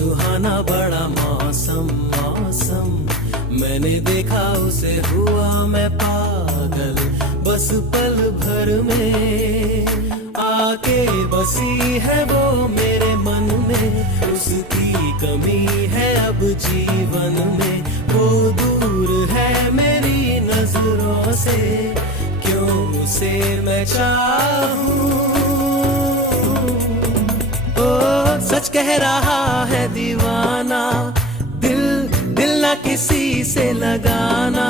सुहाना बड़ा मौसम मौसम, मैंने देखा उसे हुआ मैं पागल, बस पल भर में आके बसी है वो मेरे मन में। उसकी कमी है अब जीवन में, वो दूर है मेरी नजरों से, क्यों उसे मैं चाहूं। सच कह रहा है दीवाना, दिल दिल ना किसी से लगाना।